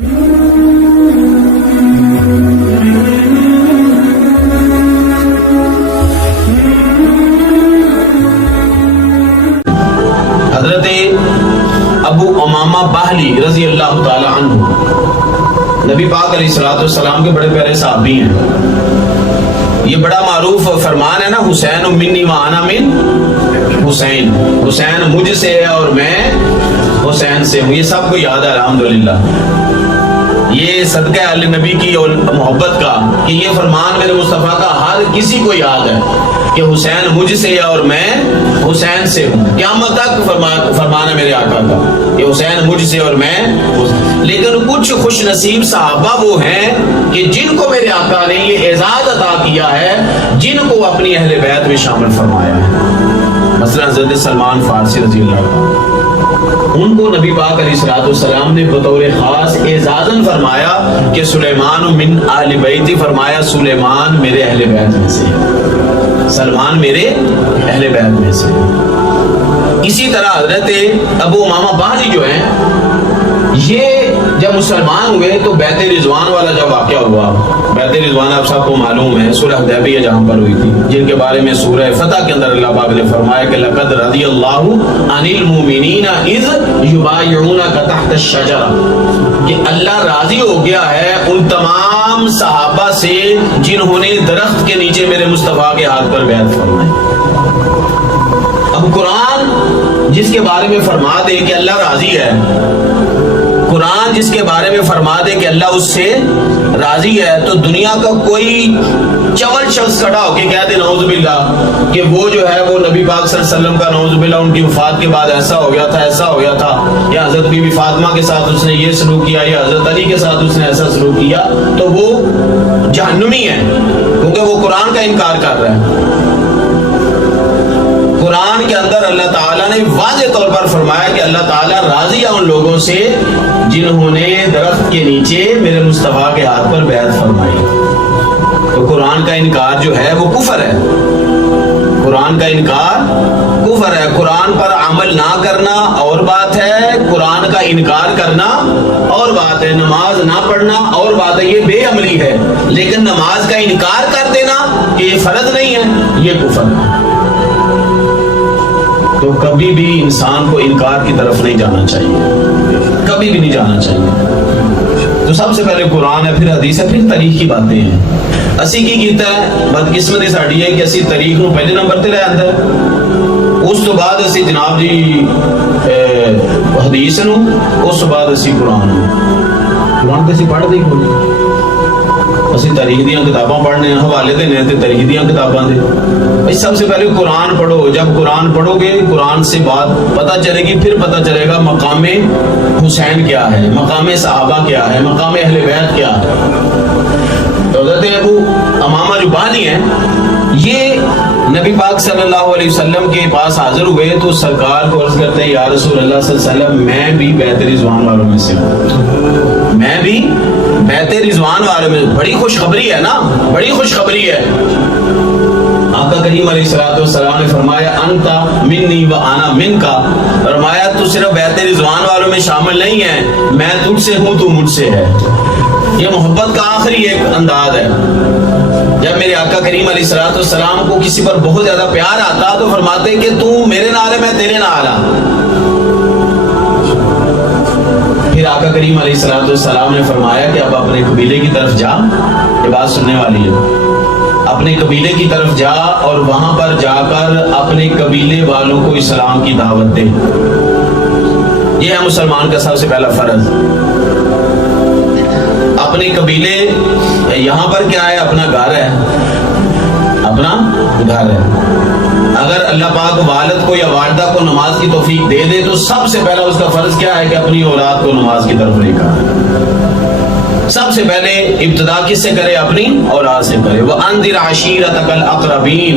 حضرت ابو امامہ باہلی رضی اللہ تعالی عنہ نبی پاک علیہ الصلوۃ والسلام کے بڑے پیارے صحابی ہیں. یہ بڑا معروف فرمان ہے نا، حسین منی و انا من حسین، حسین مجھ سے ہے اور میں حسین سے ہوں. یہ سب کو یاد ہے الحمدللہ. یہ صدقہ آل نبی کی اور محبت کا کہ یہ فرمان میرے مصطفیٰ کا ہر کسی کو یاد ہے کہ حسین مجھ سے ہے اور میں حسین سے ہوں. قیامت تک فرمان ہے میرے آقا کا کہ حسین مجھ سے اور میں. لیکن کچھ خوش نصیب صحابہ وہ ہیں کہ جن کو میرے آقا نے یہ اعزاز عطا کیا ہے، جن کو اپنی اہل بیت میں شامل فرمایا ہے. مثلا حضرت سلمان فارسی رضی اللہ عنہ، ان کو نبی پاک علیہ الصلوۃ والسلام نے بطور خاص اعزازاً فرمایا کہ سلیمان من اہل بیتی، فرمایا سلیمان میرے اہل بیت میں سے، سلمان میرے اہل بیت میں سے. اسی طرح حضرت ابو امامہ باہلی جو ہیں، یہ جب مسلمان ہوئے تو بیت رضوان والا جب واقعہ ہوا، بیت رضوان آپ سب کو معلوم ہے صلح حدیبیہ جہاں پر ہوئی تھی، جن کے بارے میں سورہ فتح کے اندر اللہ پاک نے فرمایا کہ لقد رضی اللہ عن المؤمنین اذ یبایعونک تحت الشجرہ، کہ اللہ راضی ہو گیا ہے ان تمام صحابہ سے جنہوں نے درخت کے نیچے میرے مصطفیٰ کے ہاتھ پر بیعت فرمائی. اب قرآن جس کے بارے میں فرما دے کہ اللہ راضی ہے، قرآن جس کے بارے میں فرما دے کہ اللہ اس سے راضی ہے، تو دنیا کا کوئی چول شخص کھڑا ہو کے کہہ دے نعوذ باللہ کہ وہ جو ہے وہ نبی پاک صلی اللہ علیہ وسلم کا نعوذ باللہ ان کی وفات کے بعد ایسا ہو گیا تھا، ایسا ہو گیا تھا، یا حضرت بی بی فاطمہ کے ساتھ اس نے یہ سلوک کیا، یا حضرت علی کے ساتھ اس نے ایسا سلوک کیا، تو وہ جہنمی ہے، کیونکہ وہ قرآن کا انکار کر رہا ہے. قرآن کے اندر اللہ تعالیٰ نے واضح طور پر فرمایا کہ اللہ تعالیٰ راضی ہے ان لوگوں سے جنہوں نے درخت کے نیچے میرے مصطفیٰ کے ہاتھ پر بیعت فرمائی. تو قرآن کا انکار جو ہے وہ کفر ہے، قرآن کا انکار کفر ہے. قرآن پر عمل نہ کرنا اور بات ہے، قرآن کا انکار کرنا اور بات ہے، نماز نہ پڑھنا اور بات ہے، یہ بے عملی ہے. لیکن نماز کا انکار کر دینا کہ یہ فرض نہیں ہے، یہ کفر ہے. تو کبھی بھی انسان کو انکار کی طرف نہیں جانا چاہیے، کبھی بھی نہیں جانا چاہیے. تو سب سے پہلے قرآن ہے، پھر حدیث ہے، پھر تاریخ کی باتیں ہیں. اسی کی کیتا ہے بدقسمتی ساڈی ہے کہ اسی تاریخ نو پہلے نمبر تے رہندا ہے، اس تو بعد اسی جناب جی حدیث نو، اس تو بعد اسی قرآن نو. قرآن تے اسی پڑھ دے کوئی، اسی تاریخ دیاں کتاباں پڑھنے حوالے دینے تے تاریخ دیاں کتاباں دے. سب سے پہلے قرآن پڑھو. جب قرآن پڑھو گے، قرآن سے بات پتہ چلے گی، پھر پتہ چلے گا مقام حسین کیا ہے، مقام صحابہ کیا ہے، مقام اہل بیت کیا ہے. تو حضرت ابو امامہ جو باہلی ہیں، یہ نبی پاک صلی اللہ علیہ وسلم کے پاس حاضر ہوئے تو سرکار کو عرض کرتے ہیں یا رسول اللہ صلی اللہ علیہ وسلم میں بھی بیت رضوان والوں میں سے ہوں، میں بھی بیت رضوان والوں میں. بڑی خوشخبری ہے نا، بڑی خوشخبری ہے. آقا کریم علیہ الصلوۃ والسلام نے فرمایا انتا منی و انا منکا، فرمایا تو صرف بیت رضوان والوں میں شامل نہیں ہے، میں تجھ سے ہوں، تو مجھ سے ہے. یہ محبت کا آخری ایک انداز ہے. جب میرے آقا کریم علیہ الصلوۃ والسلام کو کسی پر بہت زیادہ پیار آتا تو فرماتے کہ تو میرے نال ہے، میں تیرے نال ہوں. پھر آقا کریم علیہ الصلوۃ والسلام نے فرمایا کہ اب اپنے قبیلے کی طرف جا. یہ بات سننے والی ہے. اپنے قبیلے کی طرف جا اور وہاں پر جا کر اپنے قبیلے والوں کو اسلام کی دعوت دے. یہ ہے مسلمان کا سب سے پہلا فرض. اپنے قبیلے، یہاں پر کیا ہے، اپنا گھر ہے، اپنا گھر ہے. اگر اللہ پاک والد کو یا والدہ کو نماز کی توفیق دے دے تو سب سے پہلا اس کا فرض کیا ہے کہ اپنی اولاد کو نماز کی طرف لے کر سب سے پہلے ابتدا کس سے کرے، اپنی اولاد سے کرے. وَأَنذِرْ عَشِيرَتَكَ الْأَقْرَبِينَ.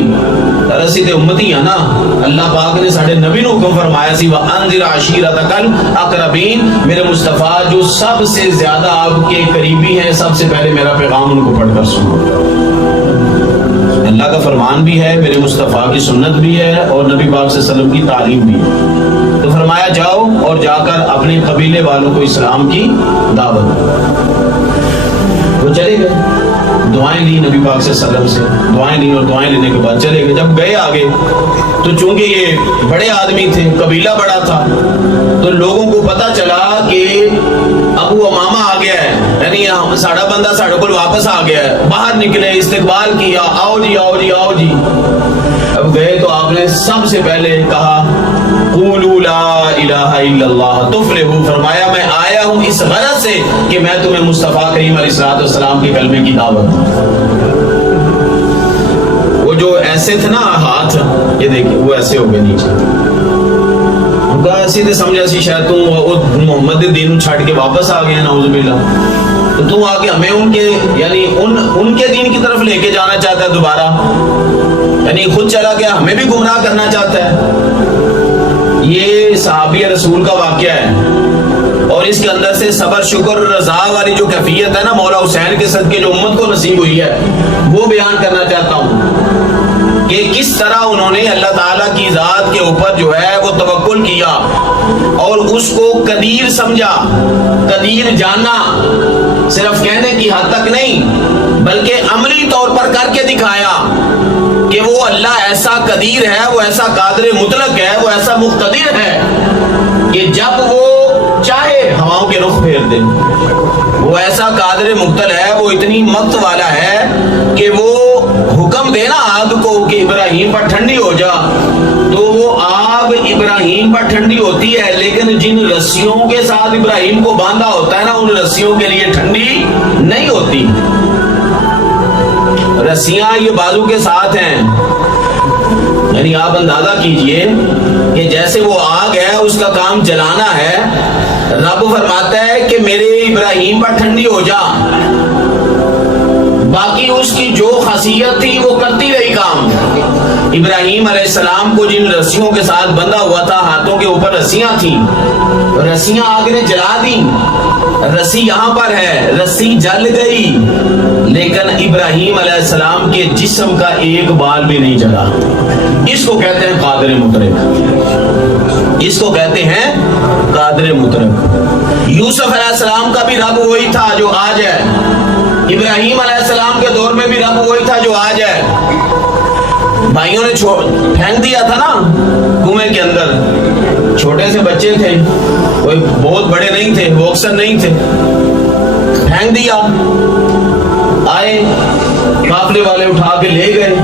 رسی تے امتی ہے نا، اللہ پاک نے ساڈے نبی نو حکم فرمایا سی وَأَنذِرْ عَشِيرَتَكَ الْأَقْرَبِينَ، میرے مصطفیٰ جو سب سے زیادہ آپ کے قریبی ہیں، سب سے پہلے میرا پیغام ان کو پڑھ کر سنو. اللہ کا فرمان بھی ہے، میرے مصطفیٰ کی سنت بھی ہے، اور نبی پاک صلی اللہ علیہ وسلم کی تعلیم بھی ہے. تو فرمایا جاؤ اور جا کر اپنے قبیلے والوں کو اسلام کی دعوت. دعائیں لی نبی پاک صلی اللہ علیہ وسلم سے، دعائیں لی اور دعائیں لینے کے بعد چلے گئے. جب گئے آگے تو چونکہ یہ بڑے آدمی تھے، قبیلہ بڑا تھا، تو لوگوں کو پتا چلا کہ ابو امامہ آ گیا ہے، یعنی ساڑھا بندہ ساڑھے کو واپس آ گیا ہے. باہر نکلے، استقبال کیا، آؤ جی آؤ جی آؤ جی. اب گئے تو آپ نے سب سے پہلے کہا قولوا لا الہ الا اللہ تفلحوا، فرمایا میں آیا ہوں اس غرض سے کہ میں تمہیں مصطفیٰ کریم علیہ الصلوۃ والسلام کے کلمے کی دعوت دوں. وہ جو ایسے تھے نا ہاتھ، یہ دیکھیں وہ ایسے ہو گئے نیچے. ایسی تو سمجھا سی شاید تم محمد دین چھاڑ کے واپس آ گئے نعوذ باللہ، تو تم آ کے ہمیں ان کے یعنی ان کے دین کی طرف لے کے جانا چاہتا ہے دوبارہ، یعنی خود چلا گیا ہمیں بھی گمراہ کرنا چاہتا ہے. یہ صحابی رسول کا واقعہ ہے، اور اس کے اندر سے صبر شکر رضا والی جو کیفیت ہے نا مولا حسین کے صدقے جو امت کو نصیب ہوئی ہے، وہ بیان کرنا چاہتا ہوں کہ کس طرح انہوں نے اللہ تعالیٰ کی ذات کے اوپر جو ہے وہ توکل کیا اور اس کو قدیر سمجھا. قدیر جانا صرف کہنے کی حد تک نہیں بلکہ عملی طور پر کر کے دکھایا کہ وہ اللہ ایسا قدیر ہے، وہ ایسا قادر مطلق ہے، وہ ایسا مقتدر ہے کہ جب وہ چاہے ہواؤں کے رخ پھیر دے. وہ ایسا قادر مقتل ہے، وہ اتنی مقت والا ہے کہ وہ حکم دینا آگ کو کہ ابراہیم پر ٹھنڈی ہو جا، تو وہ آگ ابراہیم پر ٹھنڈی ہوتی ہے، لیکن جن رسیوں کے ساتھ ابراہیم کو باندھا ہوتا ہے نا ان رسیوں کے لیے ٹھنڈی نہیں ہوتی. رسیاں یہ بازو کے ساتھ ہیں، یعنی آپ اندازہ کیجئے کہ جیسے وہ آگ ہے اس کا کام جلانا ہے. رب فرماتا ہے کہ میرے ابراہیم پر ٹھنڈی ہو جا، باقی اس کی جو خاصیت تھی وہ کرتی رہی کام. ابراہیم علیہ السلام کو جن رسیوں کے ساتھ بندھا ہوا تھا، ہاتھوں کے اوپر رسیاں تھیں، رسیاں آگ نے جلا دی. رسی یہاں پر ہے، رسی جل گئی، لیکن ابراہیم علیہ السلام کے جسم کا ایک بال بھی نہیں جلا. اس کو کہتے ہیں قادر مطلق، اس کو کہتے ہیں قادر مطلق. یوسف علیہ السلام کا بھی رب وہی تھا جو آج ہے، ابراہیم علیہ السلام کے دور میں بھی رب وہی تھا جو آج ہے. بھائیوں نے پھینک دیا تھا نا کنویں کے اندر، چھوٹے سے بچے تھے، کوئی بہت بڑے نہیں تھے، وہ اکثر نہیں تھے، پھینک دیا. آئے قافلے والے اٹھا کے لے گئے،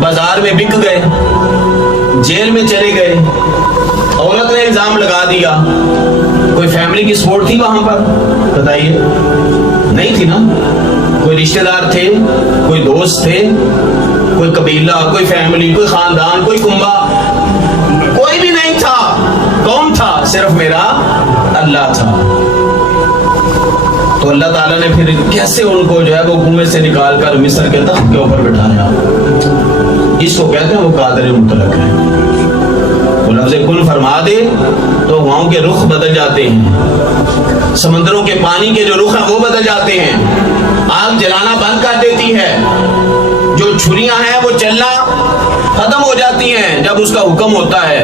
بازار میں بک گئے، جیل میں چلے گئے. عورت نے الزام لگا دیا. کوئی فیملی کی سپورٹ تھی وہاں پر؟ بتائیے، نہیں تھی نا. کوئی رشتہ دار تھے، کوئی دوست تھے، کوئی قبیلہ، کوئی فیملی، کوئی خاندان، کوئی کنبہ، کوئی بھی نہیں تھا. کون تھا؟ صرف میرا اللہ تھا. تو اللہ تعالیٰ نے پھر کیسے ان کو جو ہے وہ کنویں سے نکال کر مصر کے تخت کے اوپر بٹھایا. اس کو کہتے ہیں وہ قادر مطلق ہے. وہ لفظ کن فرما دے تو ہواؤں کے رخ بدل جاتے ہیں، سمندروں کے پانی کے جو رخ ہیں وہ بدل جاتے ہیں. آگ جلانا بند کر دیتی ہے، جو چھریاں ہیں وہ چلنا ختم ہو جاتی ہیں جب اس کا حکم ہوتا ہے.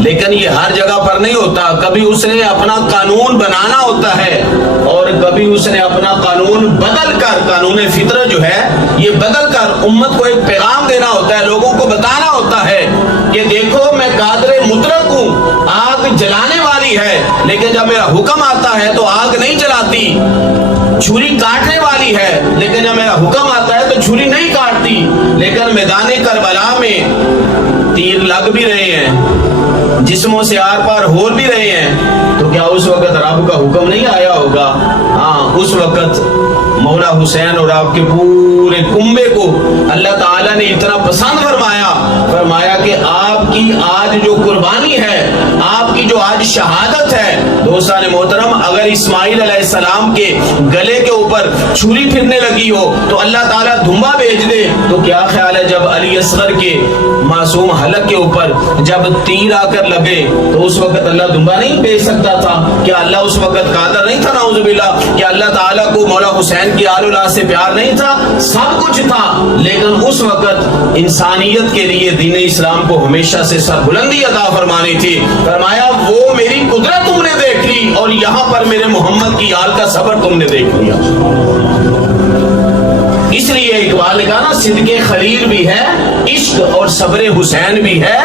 لیکن یہ ہر جگہ پر نہیں ہوتا. کبھی اس نے اپنا قانون بنانا ہوتا ہے اور کبھی اس نے اپنا قانون بدل کر، قانون فطرت جو ہے یہ بدل کر امت کو ایک پیغام دینا ہوتا ہے، لوگوں کو بتانا ہوتا ہے کہ دیکھو میں قادر مطلق ہوں. آگ جلانے والی ہے لیکن جب میرا حکم آتا ہے تو آگ نہیں جلاتی. چھری کاٹنے والی ہے لیکن جب میرا حکم آتا ہے تو چھری نہیں کاٹتی. لیکن میدان کربلا میں تیر لگ بھی رہے ہیں، جسموں سے آر پار ہو بھی رہے ہیں، تو کیا اس وقت رب کا حکم نہیں آیا ہوگا؟ ہاں، اس وقت مولا حسین اور آپ کے پورے کنبے کو اللہ تعالیٰ نے اتنا پسند فرمایا کہ آپ کی آج جو قربانی ہے، آپ کی جو آج شہادت ہے، دوستان محترم، اگر اسماعیل علیہ السلام کے گلے کے اوپر چھری پھرنے لگی ہو تو اللہ تعالیٰ دھمبا بھیج دے، تو کیا خیال ہے جب علی اصغر کے معصوم حلق کے اوپر جب تیر آ کر لگے تو اس وقت اللہ دھمبا نہیں بھیج سکتا تھا؟ کیا اللہ اس وقت قادر نہیں تھا؟ نعوذ باللہ. کیا اللہ تعالیٰ کو مولا حسین کی آل اولاد سے پیار نہیں تھا؟ سب کچھ تھا، لیکن اس وقت انسانیت کے لیے دین اسلام کو ہمیشہ سے سر بلندی عطا فرمانی تھی. فرمایا وہ میری قدرت تم نے دیکھ لی اور یہاں پر میرے محمد کی آل کا صبر تم نے دیکھ لیا. اس لیے اقبال نے کہا نا صدق خلیل بھی ہے عشق اور صبر حسین بھی ہے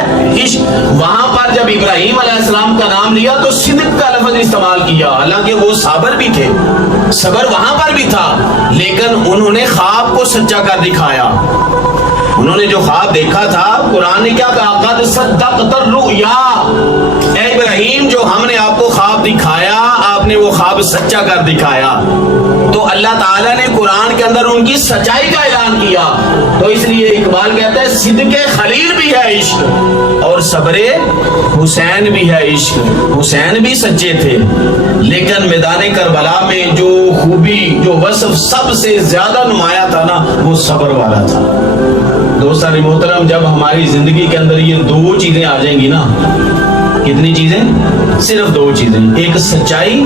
عشق. وہاں پر جب ابراہیم علیہ السلام کا نام لیا تو صدق کا لفظ استعمال کیا، حالانکہ وہ صابر بھی تھے، صبر وہاں پر بھی تھا، لیکن انہوں نے خواب کو سچا کر دکھایا. انہوں نے جو خواب دیکھا تھا، قرآن نے کیا کہا؟ قد صدقت الرؤیا، اے ابراہیم جو ہم نے آپ کو خواب دکھایا آپ نے وہ خواب سچا کر دکھایا. تو اللہ تعالیٰ نے قرآن کے اندر ان کی سچائی کا اعلان کیا. تو اس لیے اقبال کہتا ہے صدق خلیل بھی ہے عشق اور صبر حسین بھی ہے عشق. حسین بھی سچے تھے، لیکن میدان کربلا میں جو خوبی جو وصف سب سے زیادہ نمایاں تھا نا وہ صبر والا تھا. دوستان محترم، جب ہماری زندگی کے اندر یہ دو چیزیں آ جائیں گی نا، کتنی چیزیں؟ صرف دو چیزیں، ایک سچائی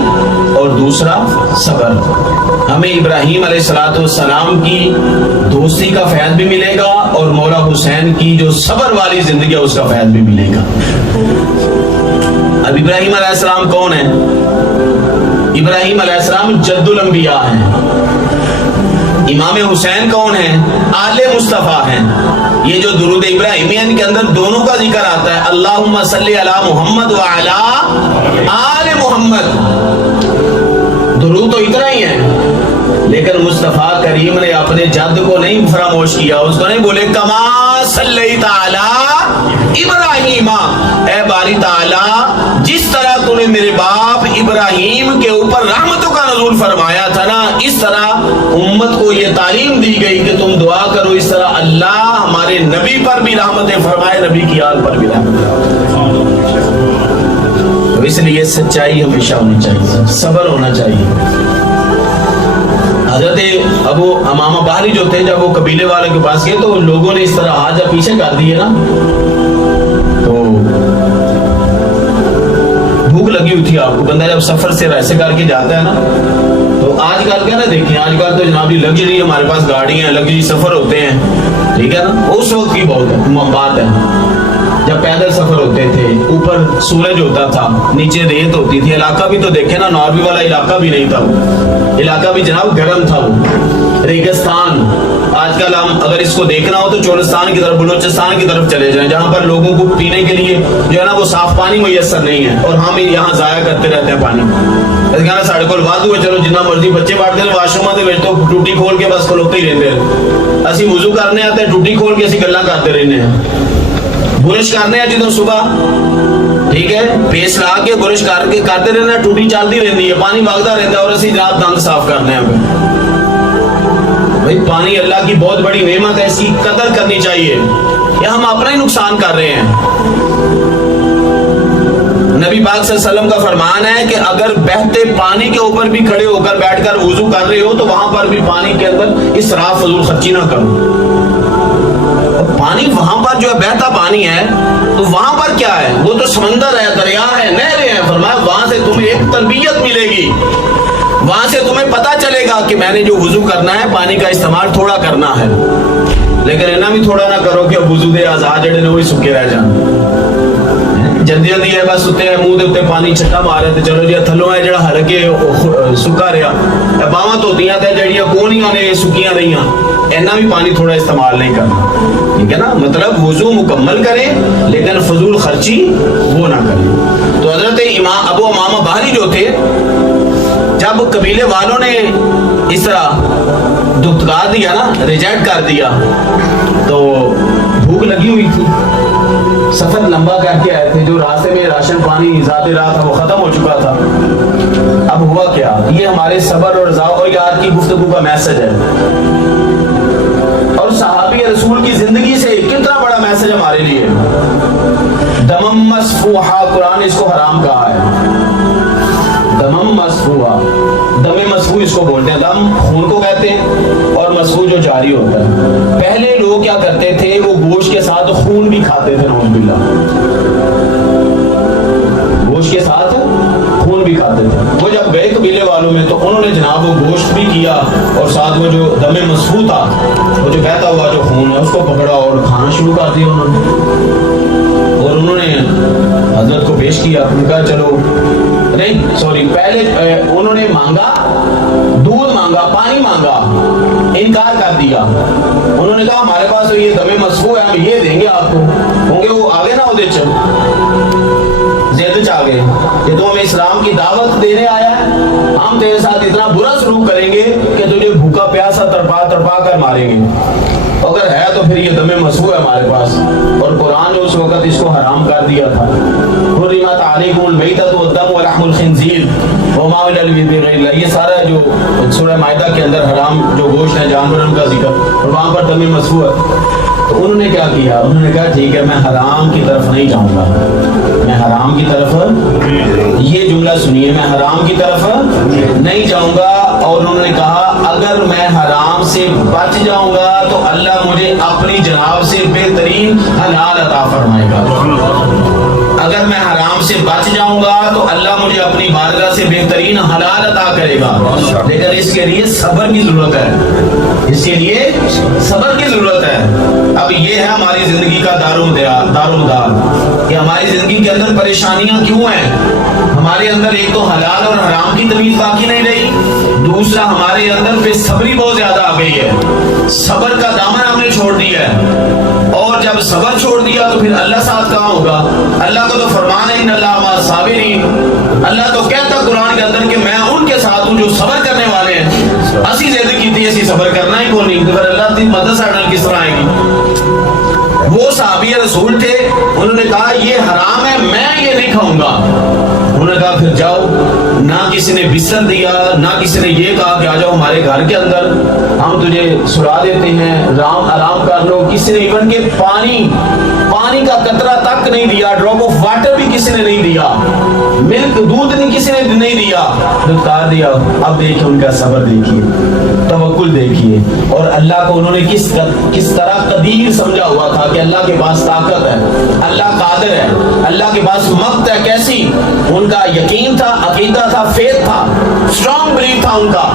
اور دوسرا صبر. ہمیں ابراہیم علیہ السلام کی دوستی کا فیض بھی ملے گا اور مولا حسین کی جو صبر والی زندگی ہے اس کا فیض بھی ملے گا. اب ابراہیم علیہ السلام کون ہیں؟ ابراہیم علیہ السلام جد الانبیاء ہیں. امام حسین کون ہیں؟ آل مصطفیٰ ہیں. یہ جو درود ابراہیمی ان کے اندر دونوں کا ذکر آتا ہے، اللہم صلی علی محمد وعلی آل محمد. درود تو اتنا ہی ہے، لیکن مصطفیٰ کریم نے اپنے جد کو نہیں فراموش کیا. اس کو نہیں بولے کما صلیت علی ابراہیم، اے باری تعالی جس طرح تو نے میرے باپ ابراہیم کے اوپر رحمتوں کا نزول فرمایا تھا نا، اس طرح امت کو یہ تعلیم دی گئی کہ تم دعا کرو اس طرح اللہ ہمارے نبی پر بھی رحمتیں فرمائے، نبی کی آل پر بھی رحمتیں. تو اس لیے سچائی ہمیشہ ہونی چاہیے، صبر ہونا چاہیے. حضرت ابو امامہ باہلی جو تھے جب وہ قبیلے والے کے پاس گئے تو لوگوں نے اس طرح ہاتھ جب پیچھے کر دیے نا، تو بھوک لگی ہوئی تھی آپ کو. بندہ جب سفر سے ایسے کر کے جاتا ہے نا، تو آج کل کیا نا دیکھیں، آج کل تو جناب لگژری ہمارے پاس گاڑیاں ہیں، لگژری سفر ہوتے ہیں، ٹھیک ہے نا. اس وقت کی بہت بات ہے جب پیدل سفر ہوتے تھے، اوپر سورج ہوتا تھا، نیچے ریت ہوتی تھی. علاقہ بھی تو دیکھیں نا، ناروی والا علاقہ بھی نہیں تھا، وہ علاقہ بھی جناب گرم تھا، وہ ریگستان. آج کل ہم اگر اس کو دیکھنا ہو تو چولستان کی طرف، بلوچستان کی طرف چلے جائیں، جہاں پر لوگوں کو پینے کے لیے جو ہے نا وہ صاف پانی میسر نہیں ہے، اور ہم یہاں ضائع کرتے رہتے ہیں پانی. کہنا ساڑھے کو وادو ہے، چلو جتنا مرضی بچے باٹتے ہیں واش روم دے تو ٹوٹی کھول کے بس کھلوتے ہی رہتے ہیں. اسی وضو کرنے آتے ہیں، ٹوٹی کھول کے اسی گلا کرتے رہنے ہیں. برش کرنے ہیں جدو صبح، ٹھیک ہے، پیس لا کے برش کر کے کرتے رہنا، ٹوٹی چلتی رہتی ہے، پانی بھاگتا رہتا ہے، اور اسی جناب دند صاف کرنے ہیں. بھائی پانی اللہ کی بہت بڑی نعمت ہے، اس کی قدر کرنی چاہیے. یا ہم اپنا ہی نقصان کر رہے ہیں. نبی پاک صلی اللہ علیہ وسلم کا فرمان ہے کہ اگر بہتے پانی کے اوپر بھی کھڑے ہو کر بیٹھ کر وضو کر رہے ہو تو وہاں پر بھی پانی کے اندر اسراف فضول خرچی نہ کرو. پانی وہاں پر جو ہے بہتا پانی ہے تو وہاں پر کیا ہے؟ وہ تو سمندر ہے، دریا ہے، نہریں ہیں. فرمایا وہاں سے تمہیں ایک تربیت ملے گی، وہاں سے تمہیں پتا چلے گا کہ میں نے جو وضو کرنا ہے پانی کا استعمال تھوڑا کرنا ہے. لیکن اینا بھی تھوڑا نہ کرو کہ وضو دے اعضاء جڑے نے وہی سکے رہ جان. جلدی جلدی ہے بس اتنے منہ دے اتنے پانی چھٹا مارے تے چلو جی تھلوں ہے جڑا ہر کے سکا رہا. باواں دھوتیاں تے جڑیاں کونیاں نے سکیاں رہیاں، اینا بھی پانی تھوڑا استعمال نہیں کرنا، ٹھیک ہے نا. مطلب وضو مکمل کرے لیکن فضول خرچی وہ نہ کرے. تو حضرت امام ابو امامہ باہلی جو تھے، جب قبیلے والوں نے اس طرح دھتکار دیا نا، ریجیکٹ کر دیا، تو بھوک لگی ہوئی تھی، سفر لمبا کر کے آئے تھے، جو راستے میں راشن پانی ذاتی رہا تھا وہ ختم ہو چکا تھا. اب ہوا کیا؟ یہ ہمارے صبر اور رضا اور یاد کی گفتگو کا میسج ہے، اور صحابی رسول کی زندگی سے کتنا بڑا میسج ہمارے لیے. دمم مسفوحہ، قرآن اس کو حرام کہا ہے. دمم مسفوحہ، دم مسفوح اس کو بولتے ہیں. دم خون کو کہتے ہیں اور مسفوح جو جاری ہوتا ہے. پہلے لوگ کیا کرتے تھے، وہ گوشت کے ساتھ خون بھی کھاتے تھے، نعوذ باللہ، گوشت کے ساتھ خون بھی کھاتے تھے. وہ جب گئے قبیلے والوں میں تو انہوں نے جناب وہ گوشت بھی کیا اور ساتھ وہ جو دم مسفوح تھا، وہ جو بہتا ہوا جو خون ہے اس کو پکڑا اور کھانا شروع کر دیا انہوں نے. اور انہوں نے حضرت کو پیش کیا، ان کا چلو نہیں سوری پہلے انہوں نے مانگا، دودھ مانگا، پانی مانگا. انکار کر دیا. انہوں نے کہا ہمارے پاس تو یہ دم مسفوح ہے, ہم یہ دیں گے آپ کو. کیونکہ وہ آگے نہ ہوتے زید چاہ گئے کہ تو ہمیں اسلام کی دعوت دینے آیا ہے, ہم تیرے ساتھ اتنا برا سلوک کریں گے کہ تجھے بھوکا پیاسا تڑپا تڑپا کر ماریں گے. اگر ہے تو پھر یہ دم مسفوح ہے ہمارے پاس. اور قرآن نے اس وقت اس کو حرام کر دیا تھا. حرمت علیکم المیتۃ والدم ولحم الخنزیر وما اہل بغیر اللہ. یہ سارا جو سورہ مائدہ کے اندر حرام جو گوشت ہے جانوروں کا ذکر, اور وہاں پر دم مسفوح ہے. تو انہوں نے کیا کیا, انہوں نے کہا ٹھیک ہے میں حرام کی طرف نہیں جاؤں گا, میں حرام کی طرف, یہ جملہ سنیے, میں حرام کی طرف نہیں جاؤں گا. اور انہوں نے کہا اگر میں حرام سے بچ جاؤں گا تو اللہ مجھے اپنی جناب سے بہترین حلال عطا فرمائے گا. اگر میں حرام سے بچ جاؤں گا تو اللہ مجھے اپنی بارگاہ سے بہترین حلال عطا کرے گا. لیکن اس کے لیے صبر کی ضرورت ہے, اس کے لیے صبر کی ضرورت ہے. اب یہ ہے ہماری زندگی کا دار و مدار کہ ہماری زندگی کے اندر پریشانیاں کیوں ہیں. ہمارے اندر ایک تو حلال اور حرام کی تمیز باقی نہیں رہی, دوسرا ہمارے اندر بے صبری بہت زیادہ آ گئی ہے. صبر کا دامن ہم نے چھوڑ دیا ہے, اور جب صبر چھوڑ دیا تو پھر اللہ ساتھ کہاں ہوگا. اللہ کو تو فرمان ہے ان اللہ مع الصابرین. اللہ تو کہتا قرآن کے اندر کہ میں ان کے ساتھ ہوں جو صبر کرنے والے ہیں. اسی زیادہ کی تھی اسی صبر کرنا ہی کو نہیں, تو پھر اللہ کی مدد ساڑھا کس طرح آئے گی. وہ صحابی رسول تھے, انہوں نے کہا یہ حرام ہے, میں یہ نہیں کھاؤں گا. انہوں نے کہا پھر جاؤ. نہ کسی نے بستر دیا, نہ کسی نے یہ کہا کہ آ جاؤ ہمارے گھر کے اندر, ہم تجھے سلا دیتے ہیں, آرام کر لو. کسی نے ایون کہ پانی کا قطرہ تک نہیں دیا, ڈراپ آف واٹر بھی کسی نے نہیں دیا, ملک دودھ نہیں کسی نے نہیں دیا, دھتکار دیا. اب دیکھیں ان کا صبر دیکھیے, توکل دیکھیے, اور اللہ کو انہوں نے کس طرح قدیر سمجھا ہوا تھا کہ اللہ کے پاس طاقت ہے, اللہ قادر ہے, اللہ کے پاس مقت ہے. کیسی ان کا یقین تھا, عقیدہ تھا, فیتھ تھا, اسٹرانگ بلیف تھا ان کا,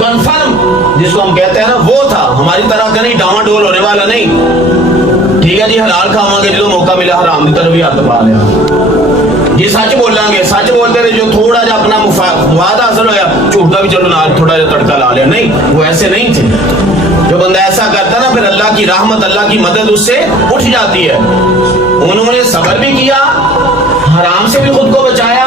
کنفرم جس کو ہم کہتے ہیں نا وہ تھا. ہماری طرح کا نہیں, ڈاواں ڈول ہونے والا نہیں. ٹھیک ہے جی حلال کھاواں گے, جو موقع ملا حرام کی طرف بھی ہاتھ پا لیا. یہ سچ بولیں گے, سچ بولتے رہے, جو تھوڑا جا اپنا مفاد حاصل ہوا جھوٹ کا بھی چلو تھوڑا جا تڑکا لا لیا. نہیں, وہ ایسے نہیں تھے. جو بندہ ایسا کرتا نا پھر اللہ کی رحمت, اللہ کی مدد اس سے اٹھ جاتی ہے. انہوں نے صبر بھی کیا, حرام سے بھی خود کو بچایا,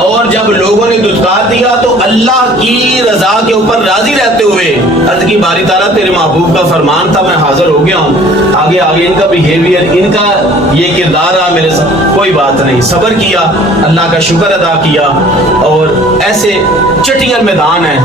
اور جب لوگوں نے دھتکار دیا تو اللہ کی رضا کے اوپر راضی رہتے ہوئے عرض کی باری تعالیٰ تیرے محبوب کا فرمان تھا, میں حاضر ہو گیا ہوں. آگے ان کا بیہیویئر, ان کا یہ کردار رہا میرے ساتھ, کوئی بات نہیں. صبر کیا, اللہ کا شکر ادا کیا. اور ایسے چٹیل میدان ہے,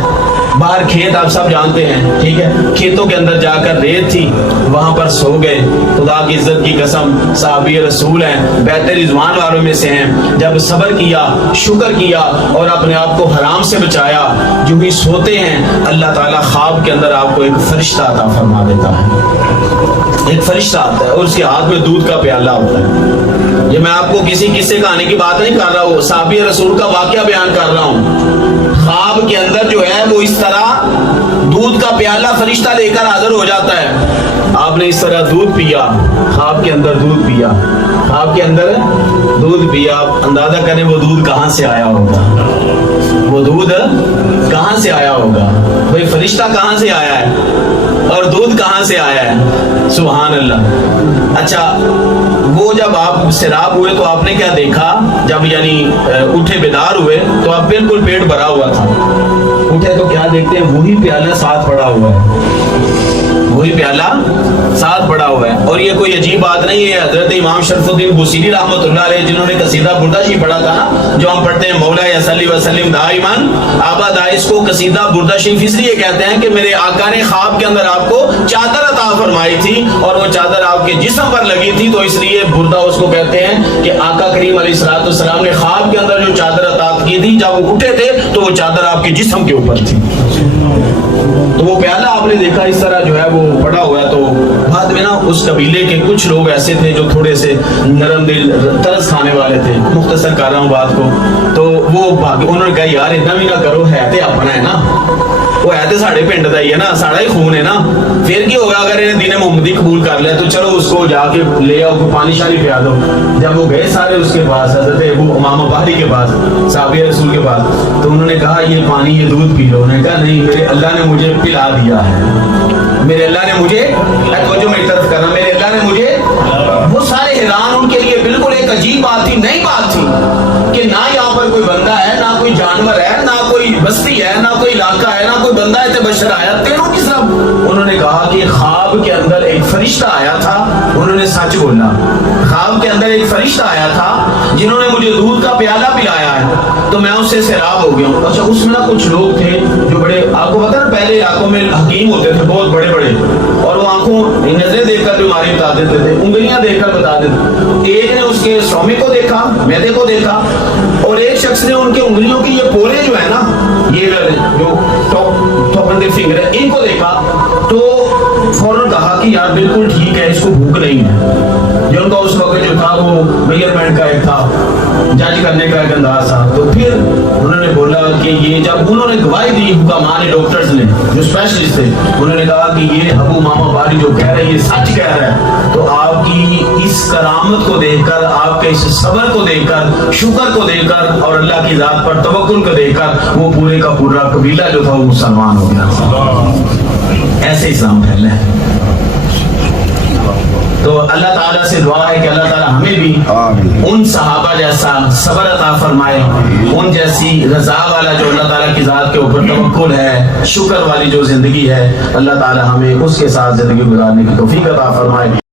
باہر کھیت آپ سب جانتے ہیں, ٹھیک ہے, کھیتوں کے اندر جا کر ریت تھی, وہاں پر سو گئے. خدا کی عزت کی قسم صحابی رسول ہیں, بیت رضوان والوں میں سے ہیں. جب صبر کیا, شکر کیا, اور اپنے آپ کو حرام سے بچایا, جو بھی سوتے ہیں اللہ تعالیٰ خواب کے اندر آپ کو ایک فرشتہ عطا فرما دیتا ہے. ایک فرشتہ آتا ہے اور اس کے ہاتھ میں دودھ کا پیالہ ہوتا ہے. یہ میں آپ کو کسی قصے کہانی کی بات نہیں کر رہا ہوں, صحابی رسول کا واقعہ بیان کر رہا ہوں. خواب کے اندر جو ہے وہ اس طرح دودھ کا پیالہ فرشتہ لے کر حاضر ہو جاتا ہے. آپ نے اس طرح دودھ پیا, خواب کے اندر دودھ پیا, خواب کے اندر دودھ پیا. آپ اندازہ کریں وہ دودھ کہاں سے آیا ہوگا, وہ دودھ کہاں سے آیا ہوگا, بھائی فرشتہ کہاں سے آیا ہے اور دودھ کہاں سے آیا ہے. سبحان اللہ. اچھا, وہ جب آپ سیراب ہوئے تو آپ نے کیا دیکھا, جب یعنی اٹھے بیدار ہوئے تو آپ بالکل پیٹ بھرا ہوا تھا. اٹھے تو کیا دیکھتے ہیں, وہی پیالہ ساتھ پڑا ہوا ہے, وہی پیالہ ساتھ پڑا ہوا ہے. اور یہ کوئی عجیب بات نہیں ہے. حضرت امام شرف الدین بوصیری رحمۃ اللہ علیہ, جنہوں نے قصیدہ بردہ شریف پڑھا تھا نا, جو ہم پڑھتے ہیں مولا صلی وسلم دائما ابدا, اس کو قصیدہ بردہ شریف اس لیے کہتے ہیں کہ میرے آقا نے خواب کے اندر آپ کو چادر عطا فرمائی تھی, اور وہ چادر آپ کے جسم پر لگی تھی, تو اس لیے بردہ اس کو کہتے ہیں کہ آقا کریم علیہ الصلوۃ والسلام نے خواب کے اندر جو چادر عطا کی تھی, جب وہ اٹھے تھے تو وہ چادر آپ کے جسم کے اوپر تھی. تو وہ پیالہ آپ نے دیکھا اس طرح جو ہے وہ پڑا ہوا ہے. تو بعد میں نا اس قبیلے کے کچھ لوگ ایسے تھے جو تھوڑے سے نرم دل, ترس کھانے والے تھے, مختصر کر رہا ہوں بات کو, تو وہ انہوں نے کہا یار اتنا بھی نہ کرو, ہے تے اپنا ہے نا. وہ ہے تو ساڑھے پنڈ دا ہی ہے نا, ساڑھا ہی خون ہے نا, پھر کی ہوگا اگر انہیں دین محمدی قبول کر لیا تو چلو اس کو جا کے لے آؤ, کو پانی شانی پیا دو. جب وہ گئے سارے اس کے پاس, حضرت ابو امامہ باہلی کے پاس, صحابی رسول کے پاس, تو انہوں نے کہا یہ پانی یہ دودھ پی لو. انہوں نے کہا نہیں, میرے اللہ نے مجھے پلا دیا ہے, میرے اللہ نے مجھے, جو میری طرف کرنا, میرے اللہ نے مجھے. وہ سارے حیران, ان کے لیے بالکل ایک عجیب بات تھی, نئی بات تھی کہ نہ یہاں پر کوئی بندہ ہے, نہ کوئی جانور ہے, نہ کوئی بستی ہے, نہ کوئی علاقہ ہے, نہ کوئی بندہ ہے بشر آیا, تینوں کی طرف. انہوں نے کہا کہ خواب کے اندر ایک فرشتہ آیا تھا. انہوں نے سچ بولا, خواب کے اندر ایک فرشتہ آیا تھا جنہوں نے مجھے دودھ کا پیالہ پلایا ہے, تو میں اس سے سیراب ہو گیا ہوں. اچھا, اس میں نا کچھ لوگ تھے جو بڑے, آپ کو پتا نا پہلے علاقوں میں حکیم ہوتے تھے بہت بڑے بڑے, اور وہ آنکھوں نظریں دیکھ کر بیماری بتا دیتے تھے, انگلیاں دیکھ کر بتا دیتے. ایک نے اس کے سومی کو دیکھا, میدے کو دیکھا, اور ایک شخص نے ان کے انگلیوں کی یہ پورے جو ہے نا, یہ جو ٹاپ اینڈ فنگر ہے, ان کو دیکھا تو فوراً کہا کہ یار بالکل ٹھیک ہے, اس کو بھوک نہیں ہے. جو ان کا اس وقت جو تھا وہ میجرمنٹ کا ایک تھا, جج کرنے کا ایک انداز تھا. تو پھر انہوں نے بولا کہ یہ, جب انہوں نے گواہی دی حکماء نے, ڈاکٹرز نے جو اسپیشلسٹ تھے, انہوں نے کہا کہ یہ ابو امامہ باہلی جو کہہ رہے ہیں یہ سچ کہہ رہا ہے. تو آپ کی اس کرامت کو دیکھ کر, آپ کے اس صبر کو دیکھ کر, شکر کو دیکھ کر, اور اللہ کی ذات پر توکل کو دیکھ کر, وہ پورے کا پورا قبیلہ جو تھا وہ مسلمان ہو گیا. ایسے اسلام پھیلا ہے. تو اللہ تعالیٰ سے دعا ہے کہ اللہ تعالیٰ ہمیں بھی ان صحابہ جیسا صبر عطا فرمائے, ان جیسی رضا والا جو اللہ تعالیٰ کی ذات کے اوپر توکل ہے, شکر والی جو زندگی ہے, اللہ تعالیٰ ہمیں اس کے ساتھ زندگی گزارنے کی توفیق عطا فرمائے.